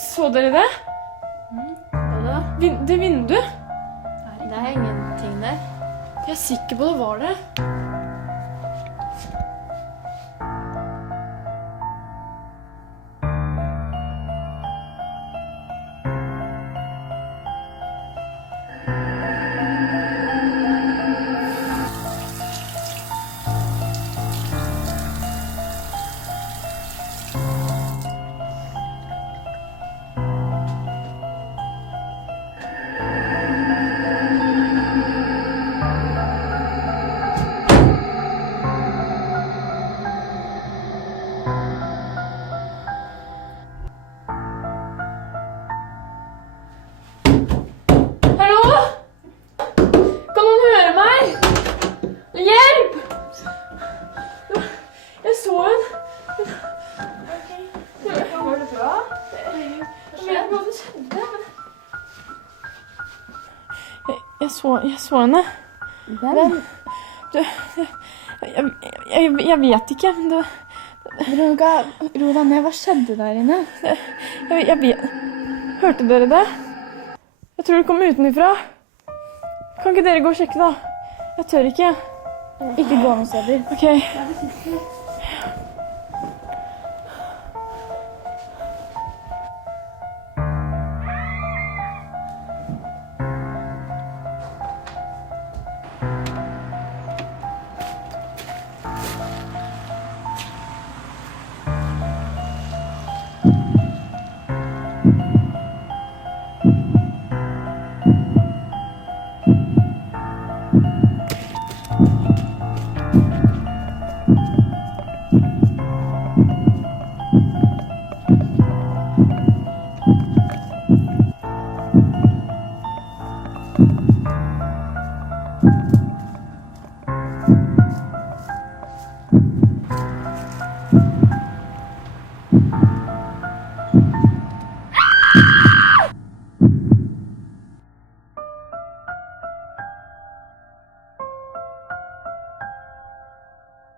Så dere det? Hva da? Det vinduet? Det er ingenting der. Jeg er sikker på det var det. Jeg så henne. Hvem? Jeg vet ikke. Veronica, ro deg ned. Hva skjedde der inne? Jeg vet. Hørte dere det? Jeg tror det kom utenifra. Kan ikke dere gå og sjekke da? Jeg tør ikke. Ikke gå noen steder. Ok. Ah!